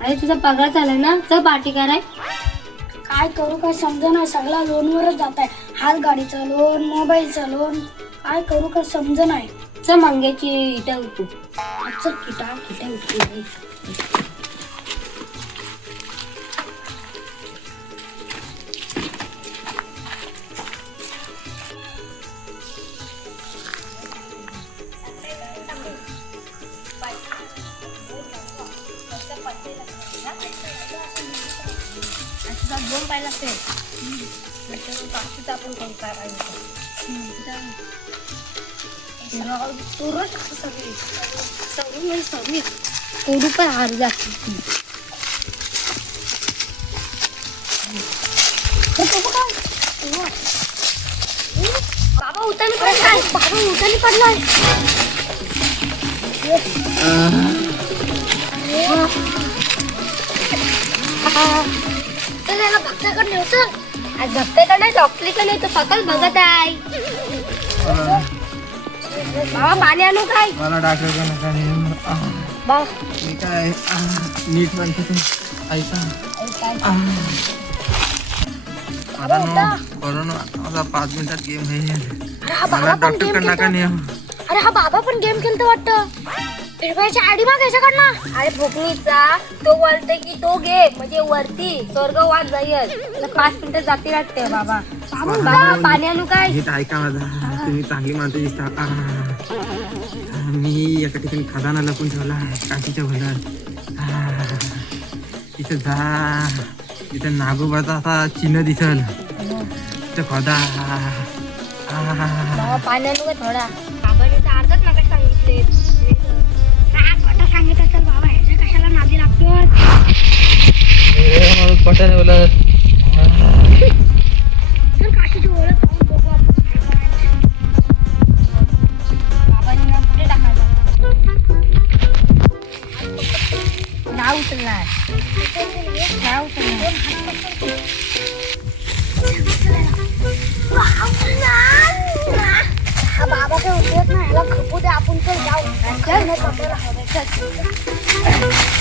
अरे तुझा पगार झालाय ना, चल पार्टी कराय. काय करू काय समजा नाही, सगळा लोनवरच जात आहे. हात गाडीचं लोन, मोबाईलचं लोन, काय करू काय समज नाही. चल मंग्याची इटा उठू. चल किटा उठू. दोन पाहिला असेल आपण कोण करायचं. कोडू पण हार जास्त. बाबा उतानी पडलाय. त्याला भक्ताकडे नेवचं. आज भक्ताकडे नाही, डॉक्टरीकडे नाही, तो सकाळ बघत आहे. बाबा पाणी आणू काय? मला डॉक्टर नका बाबा मी काय नीट म्हणते तू ऐका. आता बरोबर आता 5 मिनिटात गेम आहे. मला डॉक्टर नका नेऊ. अरे हा बाबा पण गेम खेळतो वाटतं. फिरवायच्या आडी मागायच्या कडनं. अरे भोकणीचा तो बोलते की तो घे म्हणजे वरती स्वर्गवास जाईल. 5 मिनिटं जाती वाटते. बाबा बाबा पाणी आणू काय? नीट ऐका माझा. तुम्ही चांगली माणसं दिसता. मी एका ठिकाणी खजाना लपून ठेवला काशीच्या भोल्यात. तिथं जा. तिथं नागोबाचा असा चिन्ह दिसल. तिथं खोदा. बाबा पाणी आणू का थोडा? बाबाने तर अर्धच नका सांगितले. सांगितलं असेल बाबा, ह्याच्या कशाला नादी लागतो. पटाने बोलत. चल काशीची ओळख पाहून बघू आपण. बाबांनी ना कुठे टाकायचा? नाव उचलणार. नाव उचलणार. हा बाबा काही उठत नाही, ह्याला खपू दे. आपण चल जाऊ.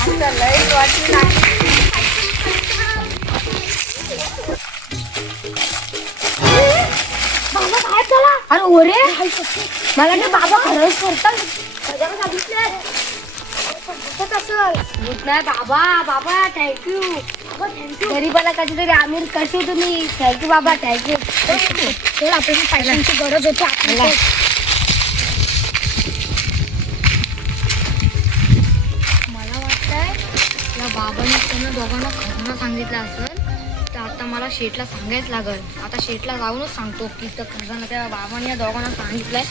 आता लई वाटली नाही. बाबा बाहेर चला. अरे ओरे मला ते बाबा खरंच करतात. खजाना सांगितलंय. बसत असेल. भूत नाही बाबा. बाबा थँक्यू. बाबा थँक्यू. गरीबाला कधीतरी आमिर कशी तुम्ही. थँक्यू बाबा थँक्यू. चल आपल्याला पैशांची गरज होती. आपल्याला मला वाटतंय या बाबांनी त्यांना दोघांना खरं सांगितलं असेल तर आता मला शेठला सांगायच लागल. आता शेठला जाऊनच सांगतो की तर खरं त्या बाबांनी या दोघांना सांगितलंय.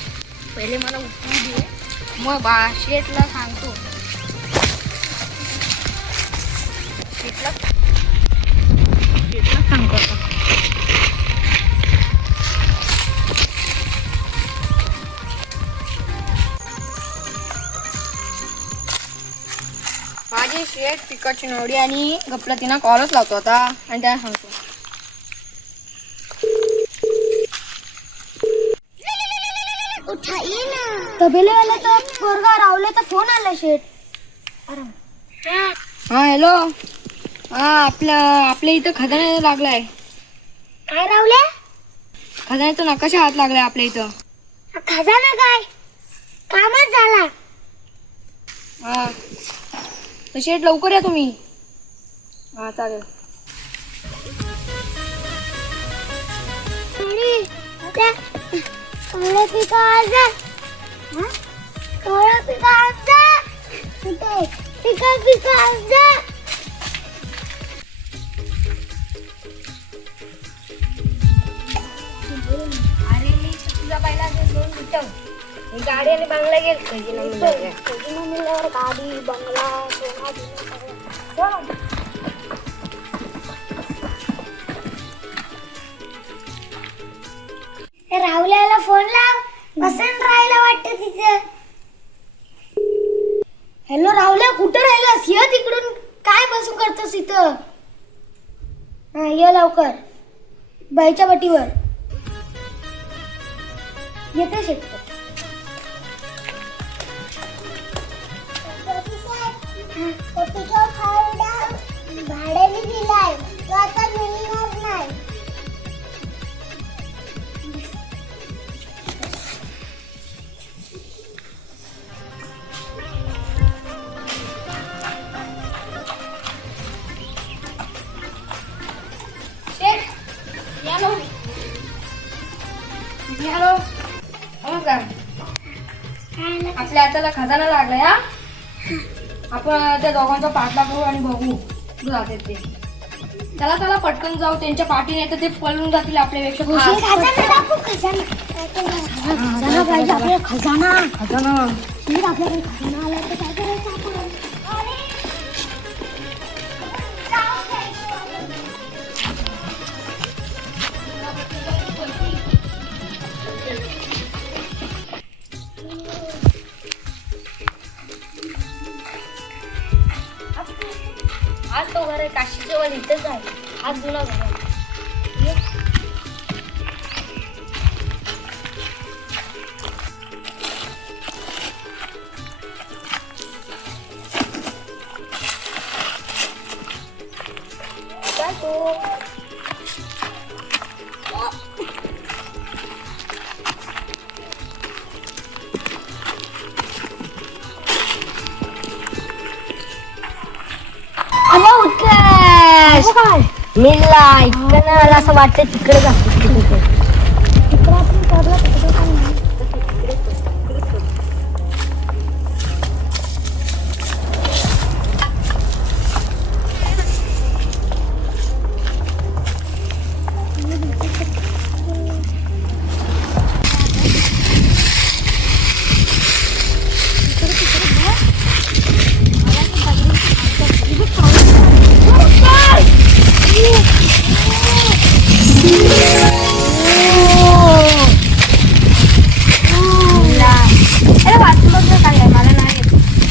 पहिले मला उठवू दे, मग शेठला सांगतो. शेठला सांगतो. माझी शेठ तिकडची नवडी आणि गपला तिनं कॉलच लावतो आता आणि त्याला सांगतो. तबेलेवाल्याचा पोरगा रावल्याचा फोन आला शेठ. हा हॅलो. हा आपल्या इथं खजाना लागलाय. काय रावल्या? खजान्याचा नकाशा हात लागलाय आपल्या इथं. खजाना काय कामच झाला. हा तर शेठ लवकर या तुम्ही. हा चालेल. कवळं पिकाचं कवळं पिकाचं कुठे पिकाचं. अरे तुझा पहिला लोन भेटव. गाडी आणि बंगला गेल खजिना मिळाल्यावर गाडी बंगला सोना सगळं. राहुल्याला फोन लाव. बसन राहायला वाटतं तिचं. हॅलो राहुल्या, कुठं राहिलास? ये तिकडून. काय बसून करतोस इथं? हा ये लवकर. बाईच्या बटीवर येते शेतकरी. हा, भाड्याने दिलाय तो आता मिळणार नाही. नमस्कार. आपल्या हाताला खजाना लागलाय हा. आपण त्या दोघांचा पाठला करू आणि बघू कुठं जाते ते. चला चला पटकन जाऊ, त्यांच्या पाठीने तर ते पळून जातील आपल्यापेक्षा fast. खजाना दाखव, खजाना. खजाना पाहिजे आपल्याला, खजाना. खजाना शीट आपल्याकडे खजाना आला तर काय करायचं आपण? आज तो घर आहे काशीच्या वर इथेच आहे. आज जुना घर आहे. काय तो? उत्कर्ष मिळला इकडं मला असं वाटतं तिकडे जातो. अरे वाचून बघ ना काय आहे, मला नाही येत,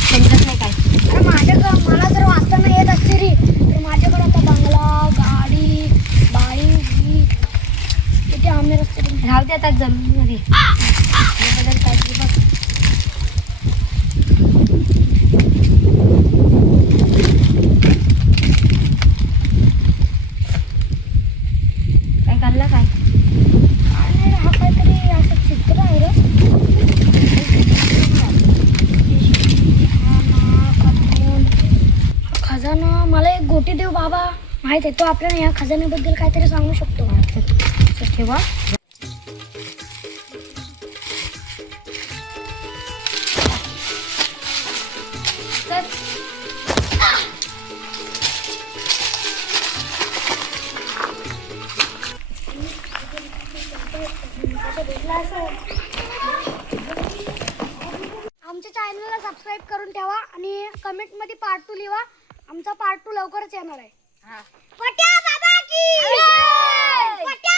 समजत नाही काय. अरे माझ्याकडं मला जर वाचता नाही येत असते रे तर माझ्याकडे आता बंगला, गाडी, बाई किती आमिर असते रे. राहू दे आता जमिनीमध्ये बदल काहीतरी बघ. काय काढलं काय? आणि हा काहीतरी असं चित्र आहे रे. खजाना मला एक गोटी देव बाबा माहित आहे, तो आपल्याला या खजान्याबद्दल काहीतरी सांगू शकतो. असं ठेवा. आमच्या चॅनलला सबस्क्राईब करून ठेवा आणि कमेंटमध्ये पार्ट 2 लिहा. आमचा पार्ट 2 लवकरच येणार आहे. हा. पट्या बाबा की जय! पट्या